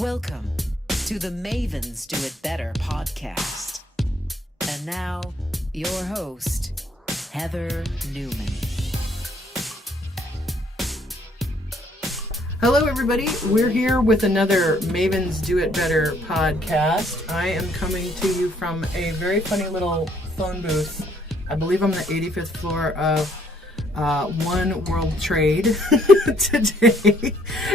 Welcome to the Mavens Do It Better podcast. And now, your host, Heather Newman. Hello, everybody. We're here with another Mavens Do It Better podcast. I am coming to you from a very funny little phone booth. I believe I'm on the 85th floor of One World Trade today.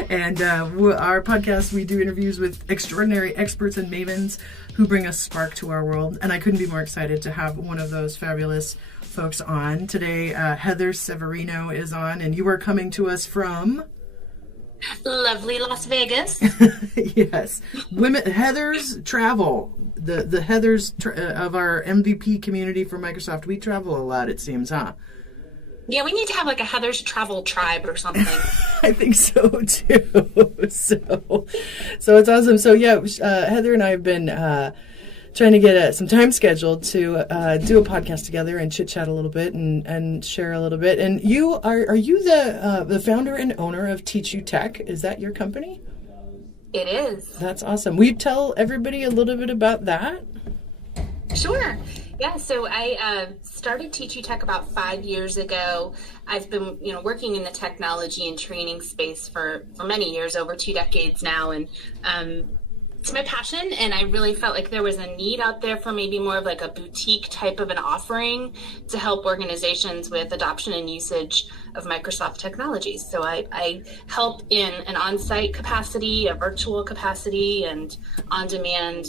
And our podcast, we do interviews with extraordinary experts and mavens who bring a spark to our world. And I couldn't be more excited to have one of those fabulous folks on. Today, Heather Severino is on, and you are coming to us from... lovely Las Vegas. Yes. Heather's travel. The Heathers of our MVP community for Microsoft. We travel a lot, it seems, huh? Yeah, we need to have like a Heather's travel tribe or something. I think so too. So it's awesome. So yeah, Heather and I have been trying to get some time scheduled to do a podcast together and chit chat a little bit and share a little bit. And you are you the founder and owner of Teach You Tech? Is that your company? It is. That's awesome. Will you tell everybody a little bit about that? Sure. Yeah, so I started Teach You Tech about 5 years ago. I've been, working in the technology and training space for many years, over 2 decades now, and it's my passion, and I really felt like there was a need out there for maybe more of like a boutique type of an offering to help organizations with adoption and usage of Microsoft technologies. So I help in an on-site capacity, a virtual capacity, and on-demand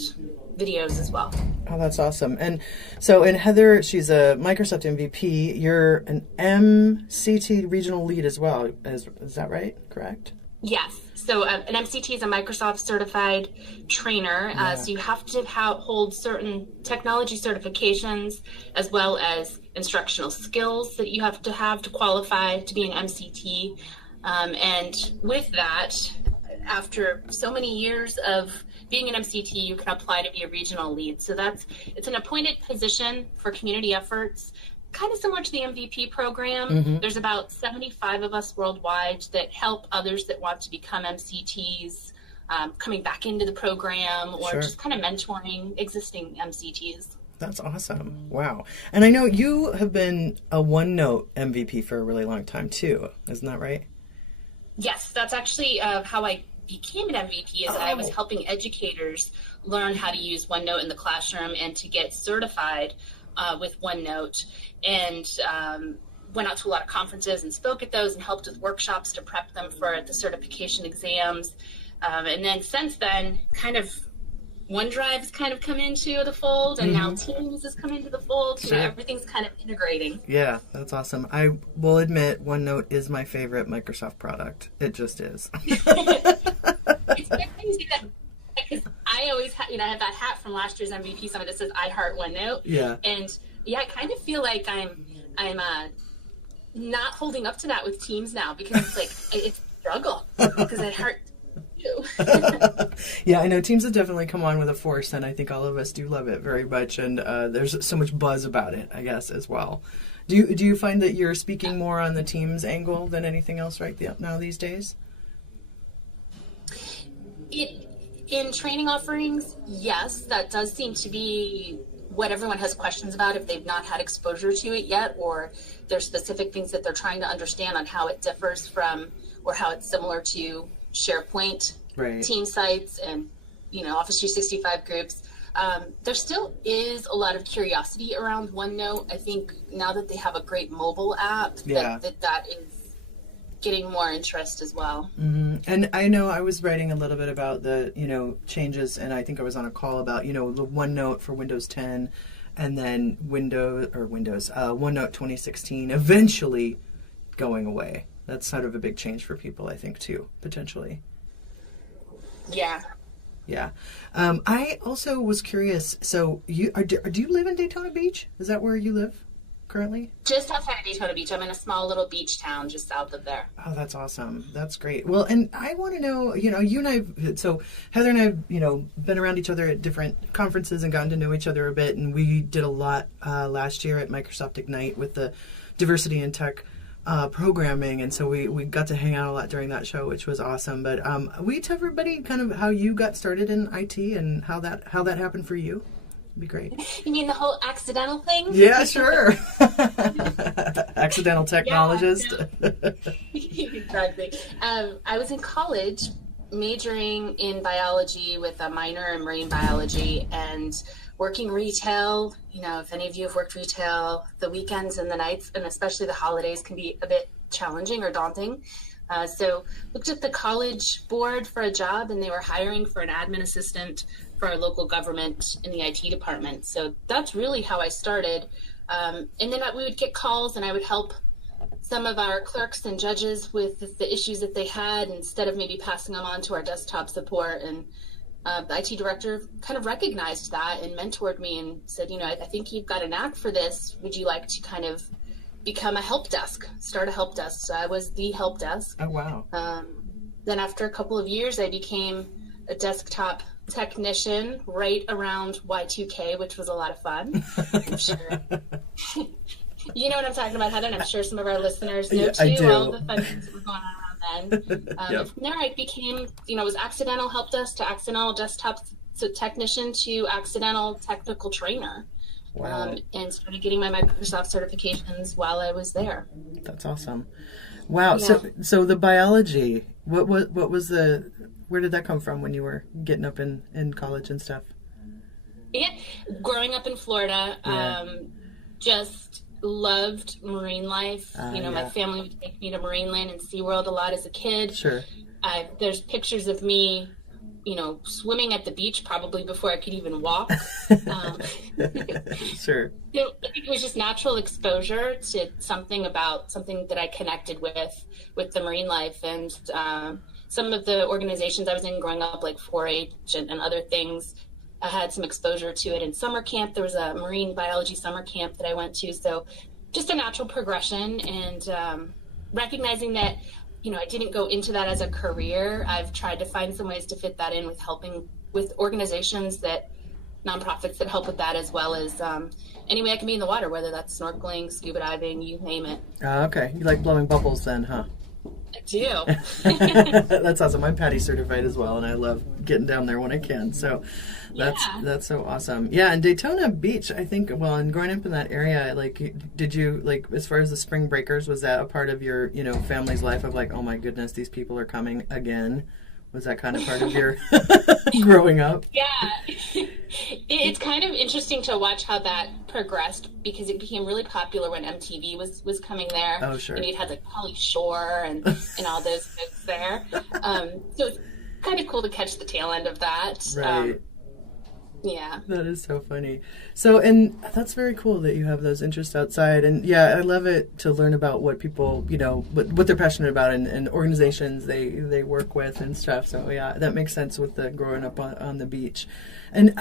videos as well. Oh, that's awesome. And so, Heather, she's a Microsoft MVP. You're an MCT Regional Lead as well. Is that right? Correct? Yes. So an MCT is a Microsoft certified trainer. Yeah. So you have to hold certain technology certifications as well as instructional skills that you have to qualify to be an MCT. And with that, after so many years of being an MCT, you can apply to be a regional lead. So it's an appointed position for community efforts, kind of similar to the MVP program. Mm-hmm. There's about 75 of us worldwide that help others that want to become MCTs, coming back into the program, or Sure. just kind of mentoring existing MCTs. That's awesome. Wow. And I know you have been a OneNote MVP for a really long time too. Isn't that right? Yes, that's actually how I became an MVP. I was helping educators learn how to use OneNote in the classroom and to get certified with OneNote, and went out to a lot of conferences and spoke at those and helped with workshops to prep them for the certification exams. And then since then, kind of OneDrive has kind of come into the fold, and now Teams has come into the fold. Sure. Everything's kind of integrating. Yeah, that's awesome. I will admit OneNote is my favorite Microsoft product. It just is. It's crazy that, because I always I have that hat from last year's MVP summit that says I heart OneNote. Yeah. And yeah, I kind of feel like I'm not holding up to that with Teams now, because it's like it's a struggle because I heart you. Yeah, I know Teams has definitely come on with a force, and I think all of us do love it very much. And there's so much buzz about it, I guess, as well. Do you find that you're speaking more on the Teams angle than anything else right now these days? In training offerings, yes, that does seem to be what everyone has questions about if they've not had exposure to it yet, or there's specific things that they're trying to understand on how it differs from, or how it's similar to SharePoint, Right. team sites, and Office 365 groups. There still is a lot of curiosity around OneNote. I think now that they have a great mobile app, Yeah. that is getting more interest as well. Mm-hmm. And I know I was writing a little bit about the, changes, and I think I was on a call about, the OneNote for Windows 10, and then OneNote 2016 eventually going away. That's sort of a big change for people, I think, too, potentially. Yeah. Yeah. I also was curious, so do you live in Daytona Beach? Is that where you live currently? Just outside of Daytona Beach. I'm in a small little beach town just south of there. Oh, that's awesome. That's great. Well, and I want to know, you and so Heather and I have, been around each other at different conferences and gotten to know each other a bit. And we did a lot last year at Microsoft Ignite with the Diversity in Tech programming, and so we got to hang out a lot during that show, which was awesome. But will you tell everybody kind of how you got started in IT and how that happened for you? It'd be great. You mean the whole accidental thing? Yeah, sure. Accidental technologist. Exactly. I was in college majoring in biology with a minor in marine biology and working retail. You know, if any of you have worked retail, the weekends and the nights, and especially the holidays, can be a bit challenging or daunting. So looked at the college board for a job, and they were hiring for an admin assistant for our local government in the IT department. So that's really how I started. And then we would get calls, and I would help some of our clerks and judges with the issues that they had, instead of maybe passing them on to our desktop support. And the IT director kind of recognized that and mentored me and said, you know, I think you've got a knack for this. Would you like to kind of become a help desk, start a help desk? So I was the help desk. Oh, wow. Then after a couple of years, I became a desktop technician right around Y2K, which was a lot of fun. I'm sure. You know what I'm talking about, Heather, and I'm sure some of our listeners know too. I do. All the fun things that were going on around then. Yep. From there, I became, it was accidental help desk to accidental desktop technician to accidental technical trainer. Wow. And started getting my Microsoft certifications while I was there. That's awesome. Wow. Yeah. So the biology, what was where did that come from when you were getting up in college and stuff? Yeah, growing up in Florida, just loved marine life. My family would take me to Marineland and SeaWorld a lot as a kid. Sure. There's pictures of me, swimming at the beach probably before I could even walk. Sure. I think it was just natural exposure to something that I connected with the marine life. And some of the organizations I was in growing up, like 4-H and other things, I had some exposure to it in summer camp. There was a marine biology summer camp that I went to. So just a natural progression, and recognizing that, I didn't go into that as a career. I've tried to find some ways to fit that in with helping with organizations nonprofits that help with that, as well as any way I can be in the water, whether that's snorkeling, scuba diving, you name it. Okay. You like blowing bubbles then, huh? I do. That's awesome. I'm PADI certified as well, and I love getting down there when I can. So that's so awesome. Yeah, and Daytona Beach, I think, and growing up in that area, did you, as far as the spring breakers, was that a part of your, family's life of oh my goodness, these people are coming again? Was that kind of part of your growing up? Yeah. It's kind of interesting to watch how that progressed, because it became really popular when MTV was coming there. Oh, sure. And you'd had Pauly Shore and all those folks there. So it's kind of cool to catch the tail end of that. Right. Yeah. That is so funny. So, and that's very cool that you have those interests outside. And yeah, I love it to learn about what people, what they're passionate about and organizations they work with and stuff. So yeah, that makes sense with the growing up on the beach. And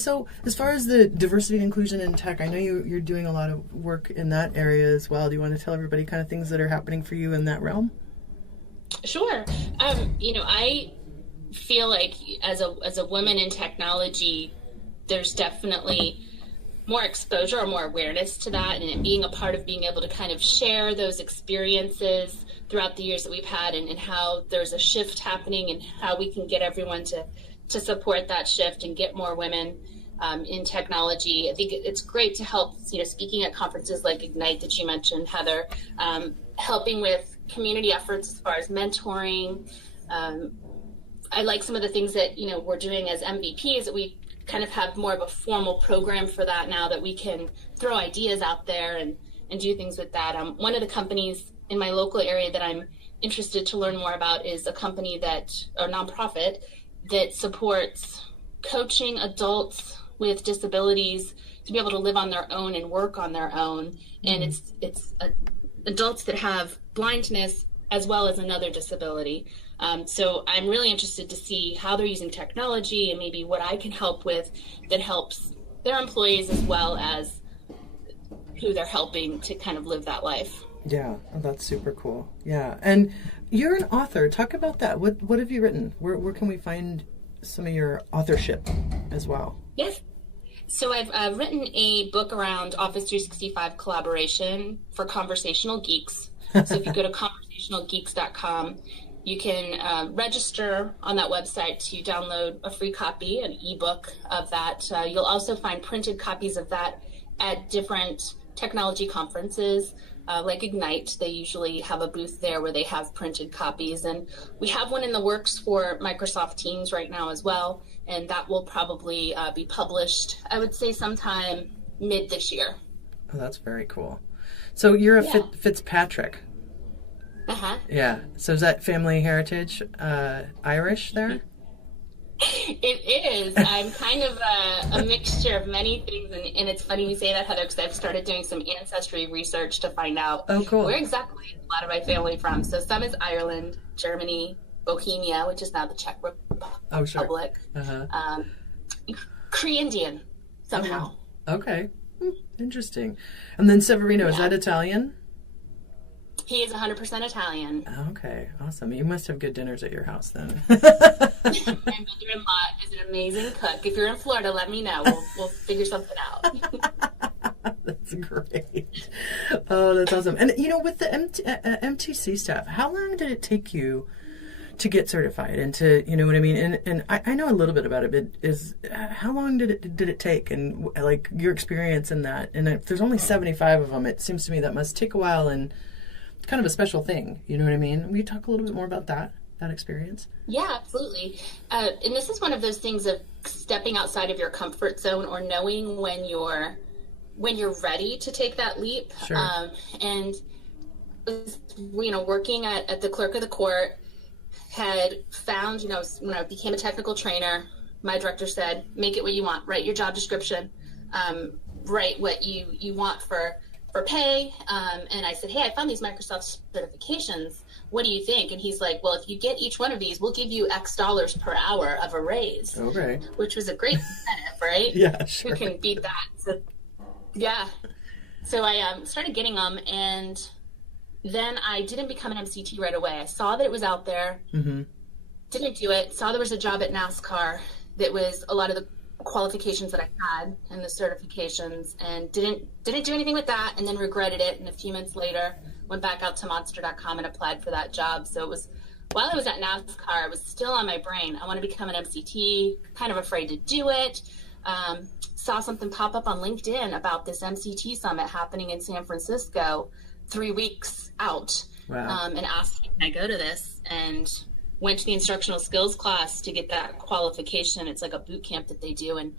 so as far as the diversity and inclusion in tech, I know you're doing a lot of work in that area as well. Do you want to tell everybody kind of things that are happening for you in that realm? Sure. I feel like as a woman in technology, there's definitely more exposure or more awareness to that, and it being a part of being able to kind of share those experiences throughout the years that we've had, and how there's a shift happening, and how we can get everyone to support that shift and get more women in technology. I think it's great to help, speaking at conferences like Ignite that you mentioned, Heather, helping with community efforts as far as mentoring. I like some of the things that, we're doing as MVPs, that we kind of have more of a formal program for that now, that we can throw ideas out there and do things with that. One of the companies in my local area that I'm interested to learn more about is a company a nonprofit that supports coaching adults with disabilities to be able to live on their own and work on their own. Mm-hmm. And it's adults that have blindness as well as another disability. So I'm really interested to see how they're using technology, and maybe what I can help with that helps their employees as well as who they're helping to kind of live that life. Yeah, that's super cool. Yeah, and you're an author. Talk about that. What have you written? Where can we find some of your authorship as well? Yes. So I've written a book around Office 365 collaboration for conversational geeks. So if you go to conversationalgeeks.com, you can register on that website to download a free copy, an ebook of that. You'll also find printed copies of that at different technology conferences, like Ignite. They usually have a booth there where they have printed copies. And we have one in the works for Microsoft Teams right now as well. And that will probably be published, I would say, sometime mid this year. Oh, that's very cool. So you're a Fitzpatrick. Uh-huh. Yeah. So is that family heritage Irish there? It is. I'm kind of a mixture of many things, and it's funny you say that, Heather, because I've started doing some ancestry research to find out where exactly is a lot of my family from. So some is Ireland, Germany, Bohemia, which is now the Czech Republic. Uh-huh. Cree Indian, somehow. Okay. Interesting. And then Severino, is that Italian? He is 100% Italian. Okay, awesome. You must have good dinners at your house then. My mother-in-law is an amazing cook. If you're in Florida, let me know. We'll figure something out. That's great. Oh, that's awesome. And, with the MTC stuff, how long did it take you to get certified and to, you know what I mean? And I know a little bit about it, but how long did it take, and like your experience in that? And if there's only 75 of them, it seems to me that must take a while, and it's kind of a special thing. You know what I mean? Will you talk a little bit more about that experience? Yeah, absolutely. And this is one of those things of stepping outside of your comfort zone, or knowing when you're ready to take that leap. Sure. And working at the clerk of the court, had found, when I became a technical trainer, my director said, make it what you want, write your job description, write what you want for pay. And I said, hey, I found these Microsoft certifications. What do you think? And he's like, well, if you get each one of these, we'll give you X dollars per hour of a raise. Okay. Which was a great incentive, right? Yeah, sure. Who can beat that? So, yeah. So I started getting them, and then I didn't become an MCT right away. I saw that it was out there, didn't do it, saw there was a job at NASCAR that was a lot of the qualifications that I had and the certifications, and didn't do anything with that, and then regretted it. And a few months later, went back out to monster.com and applied for that job. So it was, while I was at NASCAR, it was still on my brain. I want to become an MCT, kind of afraid to do it. Saw something pop up on LinkedIn about this MCT summit happening in San Francisco 3 weeks out. Wow. And asked, can I go to this? And went to the instructional skills class to get that qualification. It's like a boot camp that they do. And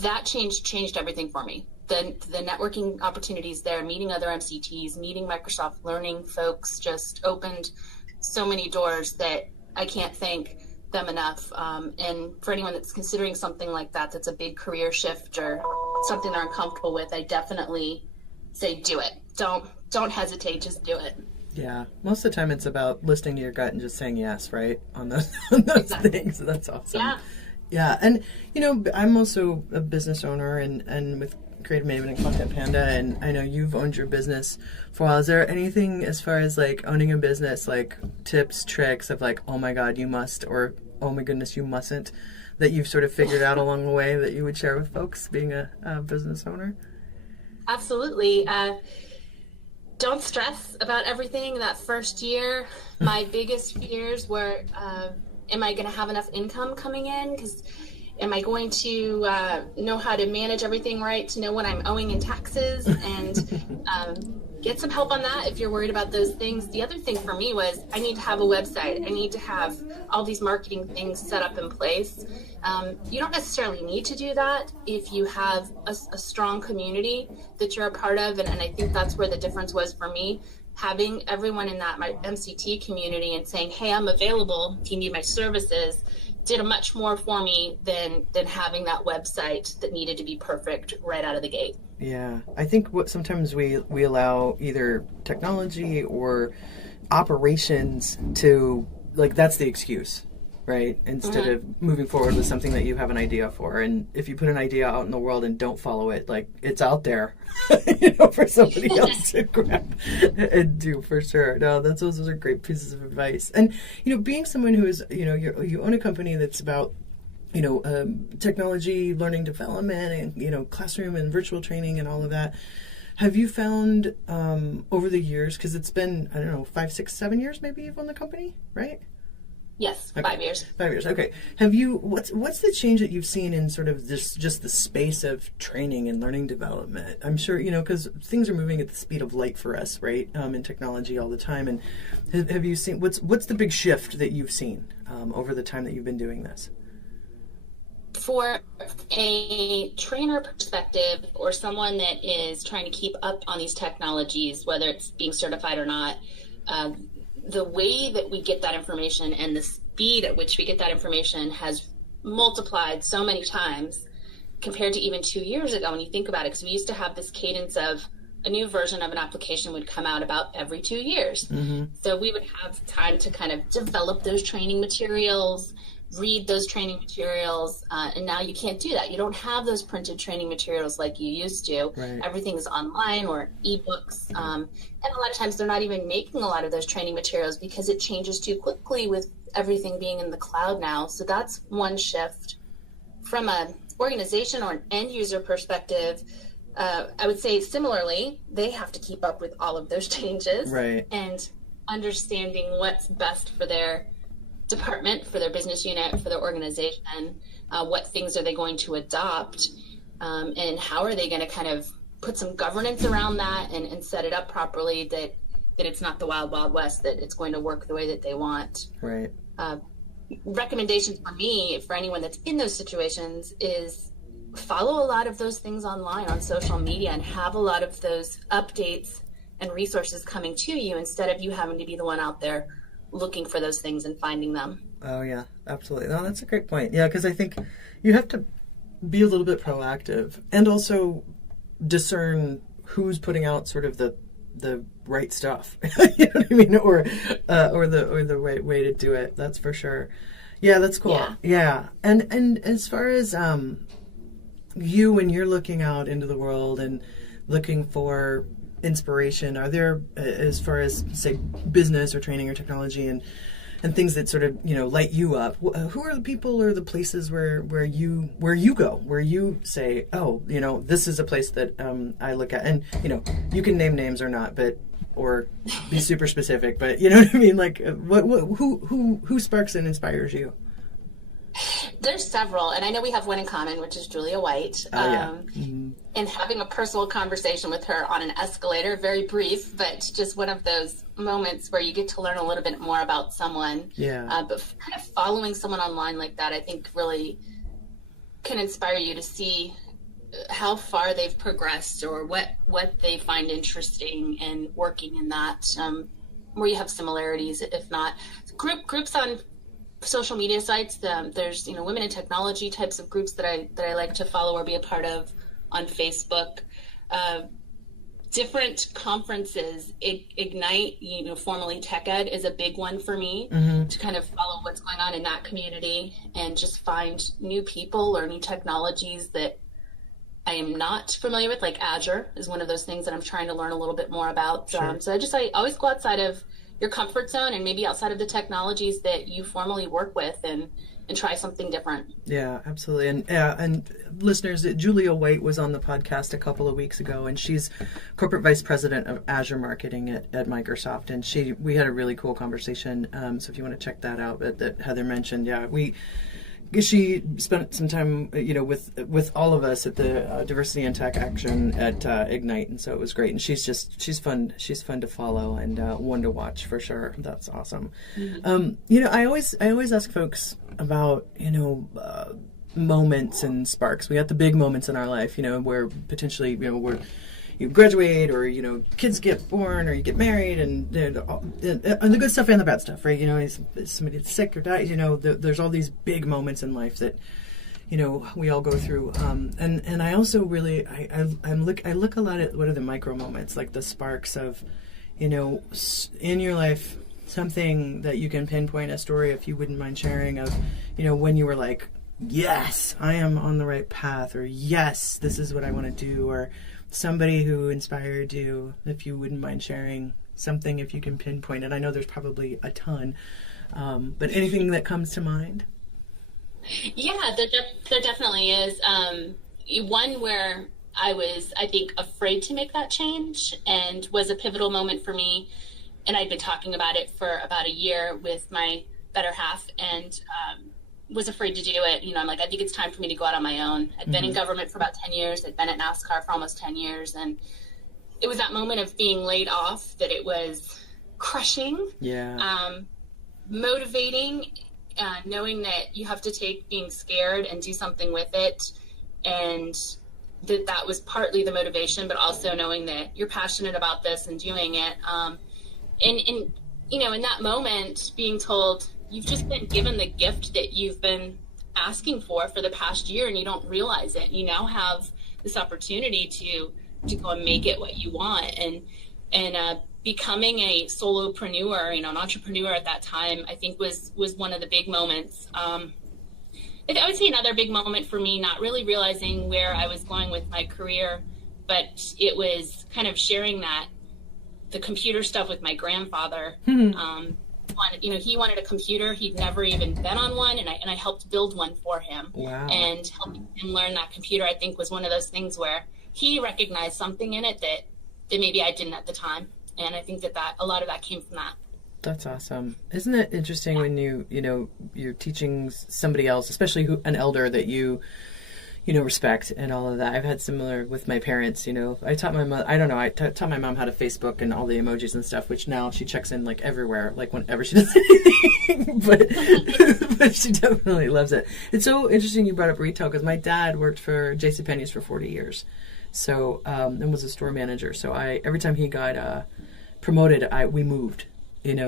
that changed everything for me. The networking opportunities there, meeting other MCTs, meeting Microsoft Learning folks, just opened so many doors that I can't thank them enough. And for anyone that's considering something like that, that's a big career shift or something they're uncomfortable with, I definitely say do it. Don't hesitate, just do it. Yeah, most of the time it's about listening to your gut and just saying yes, right, on those things. That's awesome. Yeah, and I'm also a business owner and with Creative Maven and Content Panda, and I know you've owned your business for a while. Is there anything as far as like owning a business, like tips, tricks of like, oh my God, you must, or oh my goodness, you mustn't, that you've sort of figured out along the way that you would share with folks being a business owner? Absolutely. Don't stress about everything that first year. My biggest fears were, am I going to have enough income coming in? Because am I going to know how to manage everything right, to know what I'm owing in taxes? And get some help on that if you're worried about those things. The other thing for me was I need to have a website. I need to have all these marketing things set up in place. You don't necessarily need to do that if you have a strong community that you're a part of. And I think that's where the difference was for me. Having everyone in that my MCT community and saying, hey, I'm available if you need my services, did much more for me than having that website that needed to be perfect right out of the gate. Yeah, I think what sometimes we allow either technology or operations to, like, that's the excuse, right? Instead of moving forward with something that you have an idea for. And if you put an idea out in the world and don't follow it, like, it's out there, for somebody else to grab and do, for sure. No, those are great pieces of advice. And, being someone who is, you own a company that's about technology, learning development, and, classroom and virtual training and all of that. Have you found over the years, because it's been, I don't know, 5, 6, 7 years maybe you've owned the company, right? Yes, okay. 5 years. 5 years, okay. Have you, what's the change that you've seen in sort of this, just the space of training and learning development? I'm sure, because things are moving at the speed of light for us, right, in technology all the time. And have you seen, what's the big shift that you've seen over the time that you've been doing this? For a trainer perspective, or someone that is trying to keep up on these technologies, whether it's being certified or not, the way that we get that information and the speed at which we get that information has multiplied so many times compared to even 2 years ago when you think about it, because we used to have this cadence of a new version of an application would come out about every 2 years. Mm-hmm. So we would have time to kind of develop those training materials, read those training materials, and now you can't do that. You don't have those printed training materials like you used to. Right. Everything is online or ebooks, and a lot of times they're not even making a lot of those training materials because it changes too quickly with everything being in the cloud now. So that's one shift. From an organization or an end user perspective, I would say similarly, they have to keep up with all of those changes, right, and understanding what's best for their department, for their business unit, for their organization, what things are they going to adopt, and how are they going to kind of put some governance around that and set it up properly that it's not the wild west, that it's going to work the way that they want. Right. Recommendations for me, for anyone that's in those situations, is follow a lot of those things online on social media and have a lot of those updates and resources coming to you instead of you having to be the one out there looking for those things and finding them. Oh yeah, absolutely. No, that's a great point. Yeah, because I think you have to be a little bit proactive and also discern who's putting out sort of the right stuff. You know what I mean? Or the right way to do it. That's for sure. Yeah, that's cool. Yeah. And as far as you, when you're looking out into the world and looking for inspiration, are there, as far as say business or training or technology and things that sort of light you up, who are the people or the places where you go, where you say, oh, this is a place that I look at, and you can name names or not, but or be super specific, but you know what I mean, like who sparks and inspires you? There's several, and I know we have one in common, which is Julia White. And having a personal conversation with her on an escalator, very brief, but just one of those moments where you get to learn a little bit more about someone. Yeah. But kind of following someone online like that, I think really can inspire you to see how far they've progressed or what they find interesting and working in that, where you have similarities, if not. Groups on social media sites, there's women in technology types of groups that I like to follow or be a part of on Facebook. Different conferences, Ignite, formerly Tech Ed, is a big one for me, to kind of follow what's going on in that community and just find new people or new technologies that I am not familiar with. Like Azure is one of those things that I'm trying to learn a little bit more about. Sure. So I always go outside of your comfort zone and maybe outside of the technologies that you formally work with and try something different. Yeah, absolutely. And listeners, Julia White was on the podcast a couple of weeks ago, and she's corporate vice president of Azure marketing at Microsoft, and we had a really cool conversation. So if you want to check that out, that Heather mentioned, she spent some time, with all of us at the Diversity and Tech Action at Ignite, and so it was great. And she's fun. She's fun to follow and one to watch for sure. That's awesome. Mm-hmm. I always ask folks about moments and sparks. We got the big moments in our life, where potentially you graduate, or kids get born, or you get married, and the good stuff and the bad stuff, right? Somebody gets sick or dies. There's all these big moments in life that we all go through. And I also really I look a lot at what are the micro moments, like the sparks of in your life, something that you can pinpoint a story, if you wouldn't mind sharing, of when you were like, yes, I am on the right path, or yes, this is what I want to do, or somebody who inspired you, if you wouldn't mind sharing something, if you can pinpoint it. I know there's probably a ton, but anything that comes to mind? Yeah, there definitely is. One where I was, I think, afraid to make that change, and was a pivotal moment for me. And I'd been talking about it for about a year with my better half, and was afraid to do it. I'm like, I think it's time for me to go out on my own. I'd been in government for about 10 years. I'd been at NASCAR for almost 10 years. And it was that moment of being laid off that it was crushing, motivating, knowing that you have to take being scared and do something with it. And that was partly the motivation, but also knowing that you're passionate about this and doing it. In that moment, being told, you've just been given the gift that you've been asking for the past year, and you don't realize it. You now have this opportunity to go and make it what you want. And becoming a solopreneur, an entrepreneur at that time, I think was one of the big moments. I would say another big moment for me, not really realizing where I was going with my career, but it was kind of sharing the computer stuff with my grandfather. He wanted a computer. He'd never even been on one, and I helped build one for him. Wow. And helping him learn that computer, I think, was one of those things where he recognized something in it that maybe I didn't at the time. And I think that a lot of that came from that. That's awesome. Isn't it interesting when you're teaching somebody else, especially an elder that you respect and all of that. I've had similar with my parents. I taught my mom, taught my mom how to Facebook and all the emojis and stuff, which now she checks in like everywhere, like whenever she does anything, but she definitely loves it. It's so interesting you brought up retail, because my dad worked for JCPenney's for 40 years. So, and was a store manager. So every time he got promoted, we moved,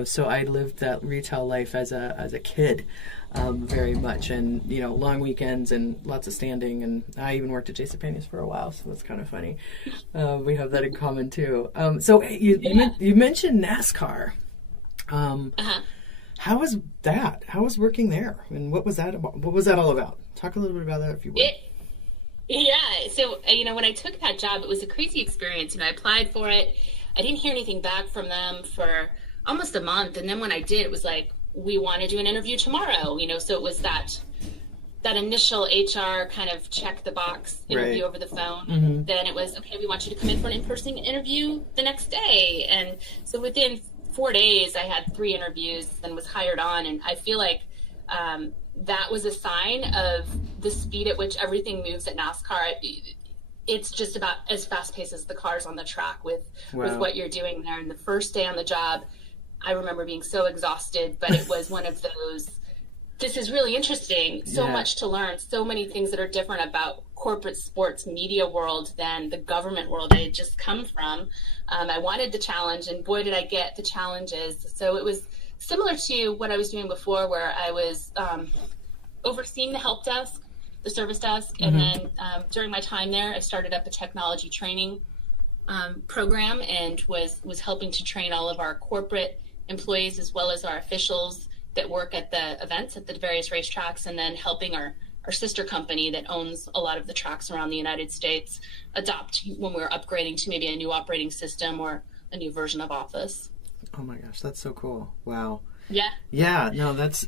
so I lived that retail life as a kid. Very much, and long weekends and lots of standing, and I even worked at JCPenney's for a while, so that's kind of funny. We have that in common too. So you mentioned NASCAR. How was that? How was working there, and what was that about? What was that all about? Talk a little bit about that if you would. So when I took that job, it was a crazy experience. I applied for it. I didn't hear anything back from them for almost a month, and then when I did, it was like, we want to do an interview tomorrow, so it was that initial HR kind of check the box interview over the phone. Mm-hmm. Then it was, okay, we want you to come in for an in-person interview the next day. And so within 4 days, I had 3 interviews and was hired on. And I feel like that was a sign of the speed at which everything moves at NASCAR. It's just about as fast-paced as the cars on the track with what you're doing there. And the first day on the job, I remember being so exhausted, but it was one of those, this is really interesting, so much to learn, so many things that are different about corporate sports media world than the government world I had just come from. I wanted the challenge, and boy, did I get the challenges. So it was similar to what I was doing before, where I was overseeing the help desk, the service desk, and then during my time there, I started up a technology training program and was helping to train all of our corporate employees as well as our officials that work at the events at the various racetracks, and then helping our sister company that owns a lot of the tracks around the United States adopt when we're upgrading to maybe a new operating system or a new version of Office. Oh my gosh, that's so cool. Wow. Yeah, no, that's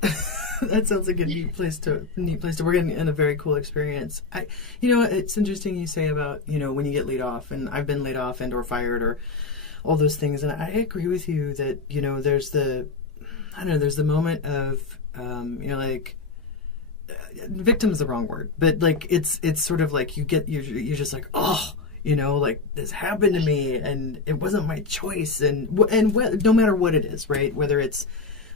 that sounds like a neat place to work and a very cool experience. It's interesting you say about, when you get laid off, and I've been laid off and or fired or all those things, and I agree with you that there's the moment of victim is the wrong word, but like it's sort of like you're just like, oh, like this happened to me and it wasn't my choice, and no matter what it is, right, whether it's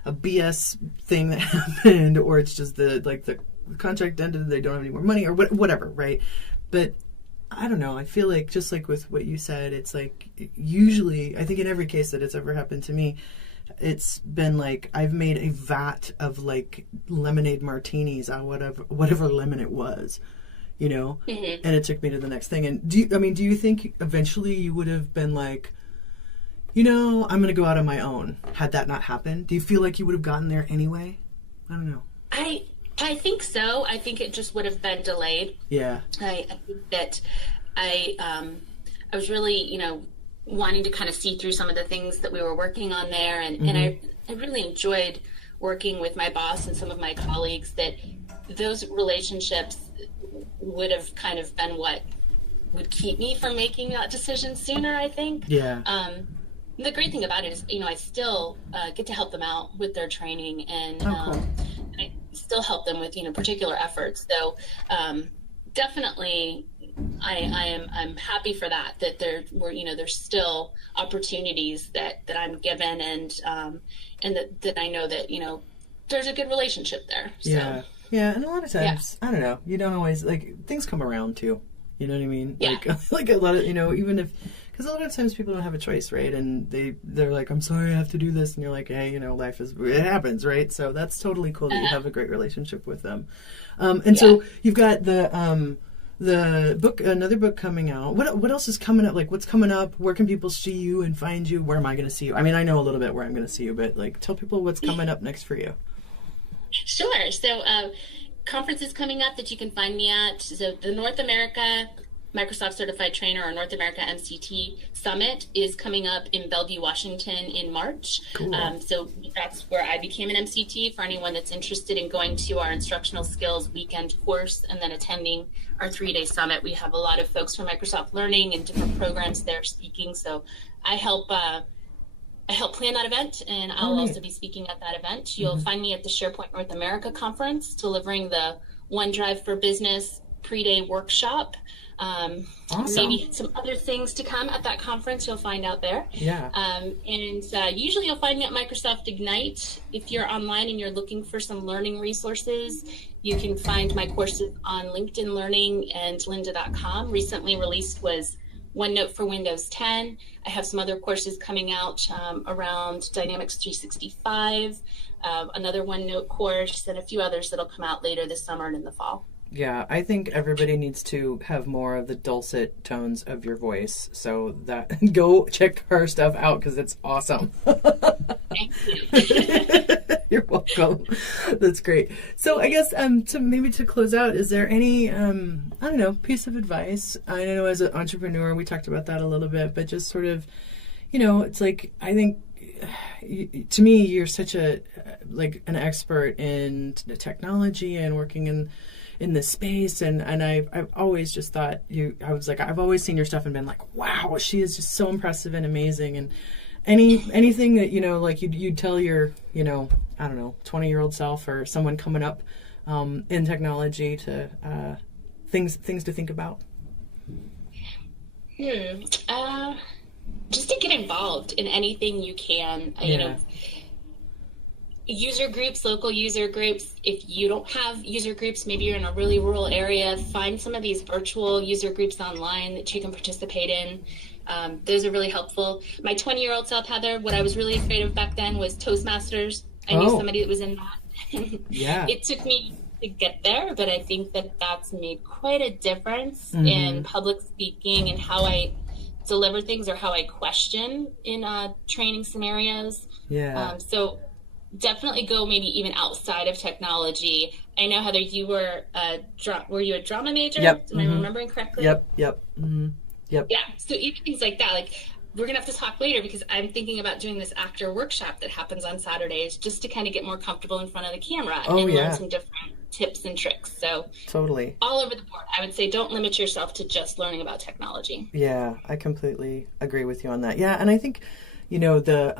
a BS thing that happened or it's just the contract ended and they don't have any more money or whatever, right? But I don't know. I feel like, just like with what you said, it's like usually, I think in every case that it's ever happened to me, it's been like I've made a vat of like lemonade martinis on whatever lemon it was, and it took me to the next thing. And do you think eventually you would have been like, I'm going to go out on my own had that not happened? Do you feel like you would have gotten there anyway? I don't know. I think so. I think it just would have been delayed. Yeah. I think that I was really, wanting to kind of see through some of the things that we were working on there. And I really enjoyed working with my boss and some of my colleagues, that those relationships would have kind of been what would keep me from making that decision sooner, I think. Yeah. The great thing about it is, I still get to help them out with their training, and cool. I still help them with, particular efforts. So definitely I'm happy for that there's still opportunities that I'm given, and that I know that, there's a good relationship there. So. Yeah. Yeah. And a lot of times, I don't know, you don't always, like, things come around too. You know what I mean? Yeah. Like a lot of, even if, because a lot of times people don't have a choice, right? And they're like, I'm sorry, I have to do this. And you're like, hey, life it happens, right? So that's totally cool that you have a great relationship with them. So you've got the book, another book coming out. What else is coming up? Like, what's coming up? Where can people see you and find you? Where am I going to see you? I mean, I know a little bit where I'm going to see you, but like, tell people what's coming up next for you. Sure. So, conferences coming up that you can find me at. So the North America Microsoft Certified Trainer, or North America MCT Summit, is coming up in Bellevue, Washington in March. Cool. So that's where I became an MCT. For anyone that's interested in going to our instructional skills weekend course and then attending our 3-day summit, we have a lot of folks from Microsoft Learning and different programs there speaking. So I help plan that event, and I'll also be speaking at that event. You'll find me at the SharePoint North America conference, delivering the OneDrive for Business pre-day workshop. Awesome. Maybe some other things to come at that conference you'll find out there. Yeah. And usually you'll find me at Microsoft Ignite. If you're online and you're looking for some learning resources, you can find my courses on LinkedIn Learning and lynda.com. Recently released was OneNote for Windows 10. I have some other courses coming out around Dynamics 365, another OneNote course, and a few others that'll come out later this summer and in the fall. Yeah, I think everybody needs to have more of the dulcet tones of your voice. So that go check her stuff out because it's awesome. Thank you. You're welcome. That's great. So I guess to close out, is there any piece of advice? I know as an entrepreneur, we talked about that a little bit, but just sort of, it's like, I think to me, you're such an expert in technology and working in this space, and I've always just thought I've always seen your stuff and been like, wow, she is just so impressive and amazing. And anything that you'd tell your 20-year-old self or someone coming up in technology to things to think about. Just to get involved in anything you can. User groups, local user groups. If you don't have user groups, maybe you're in a really rural area, find some of these virtual user groups online that you can participate in. Those are really helpful. My 20-year-old self, Heather, what I was really afraid of back then was Toastmasters. I knew somebody that was in that. Yeah. It took me to get there, but I think that's made quite a difference in public speaking and how I deliver things or how I question in training scenarios. Yeah. So definitely go maybe even outside of technology. I know, Heather, you were were you a drama major? Yep. Am I remembering correctly? Yep. Mm-hmm. Yep. Yeah. So even things like that, like we're going to have to talk later because I'm thinking about doing this actor workshop that happens on Saturdays just to kind of get more comfortable in front of the camera and learn some different tips and tricks. So totally. All over the board. I would say don't limit yourself to just learning about technology. Yeah, I completely agree with you on that. Yeah, and I think the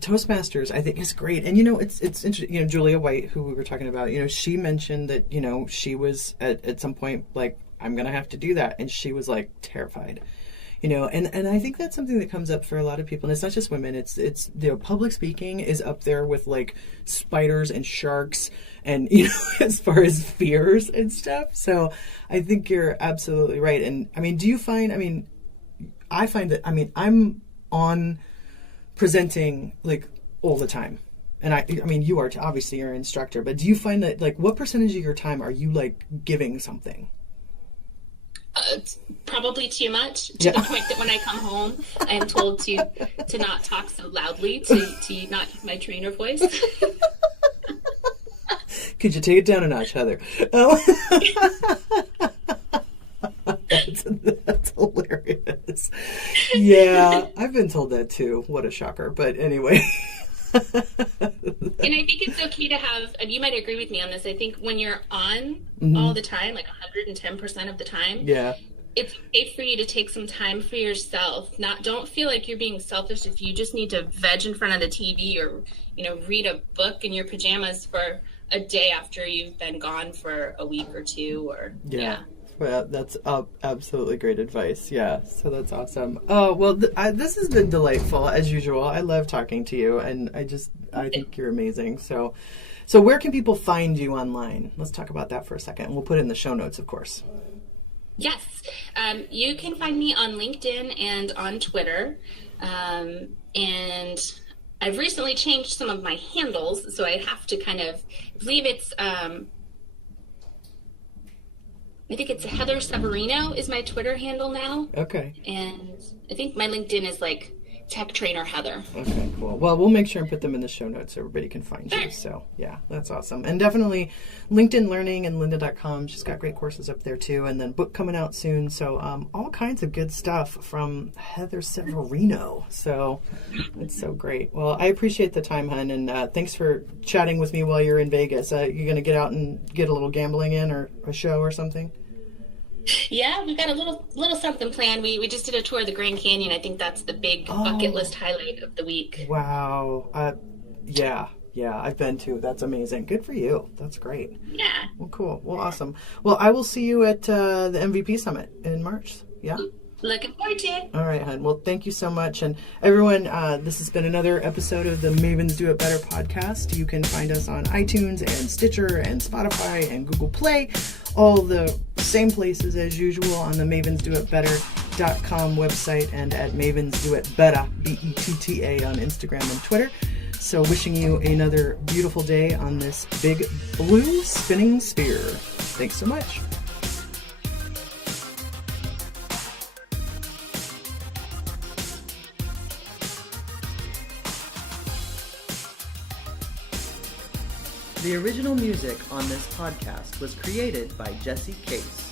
Toastmasters, I think, is great. And, it's interesting, Julia White, who we were talking about, she mentioned that, she was at some point like, I'm going to have to do that. And she was like terrified, and I think that's something that comes up for a lot of people. And it's not just women. It's public speaking is up there with like spiders and sharks and, as far as fears and stuff. So I think you're absolutely right. And I mean, I find that, I'm on presenting like all the time, and I mean you are obviously you're an instructor, but do you find that like what percentage of your time are you like giving something? Probably too much to the point that when I come home I am told to not talk so loudly, to not use my trainer voice. Could you take it down a notch, Heather? That's hilarious. Yeah, I've been told that too. What a shocker. But anyway. And I think it's okay to have, and you might agree with me on this, I think when you're on all the time, like 110% of the time, it's okay for you to take some time for yourself. Don't feel like you're being selfish if you just need to veg in front of the TV or, read a book in your pajamas for a day after you've been gone for a week or two or yeah. Well, that's absolutely great advice. Yeah, so that's awesome. Oh, well, this has been delightful as usual. I love talking to you, and I think you're amazing. So where can people find you online? Let's talk about that for a second. We'll put it in the show notes, of course. Yes, you can find me on LinkedIn and on Twitter, and I've recently changed some of my handles, so I have to I believe it's, I think it's Heather Severino is my Twitter handle now. Okay. And I think my LinkedIn is like Tech Trainer Heather. Okay, cool. Well, we'll make sure and put them in the show notes so everybody can find you. So, yeah, that's awesome. And definitely LinkedIn Learning and lynda.com. She's got great courses up there, too. And then book coming out soon. So, all kinds of good stuff from Heather Severino. So, it's so great. Well, I appreciate the time, hon. And thanks for chatting with me while you're in Vegas. You're going to get out and get a little gambling in or a show or something? Yeah, we've got a little something planned. We just did a tour of the Grand Canyon. I think that's the big bucket list highlight of the week. Wow. Yeah, I've been to. That's amazing. Good for you. That's great. Yeah. Well, cool. Well, awesome. Well, I will see you at the MVP Summit in March. Yeah? Looking forward to it. All right, hon. Well, thank you so much. And everyone, this has been another episode of the Mavens Do It Better podcast. You can find us on iTunes and Stitcher and Spotify and Google Play. All the same places as usual on the mavensdoitbetter.com website and at mavensdoitbetta, B-E-T-T-A, on Instagram and Twitter. So wishing you another beautiful day on this big blue spinning sphere. Thanks so much. The original music on this podcast was created by Jesse Case.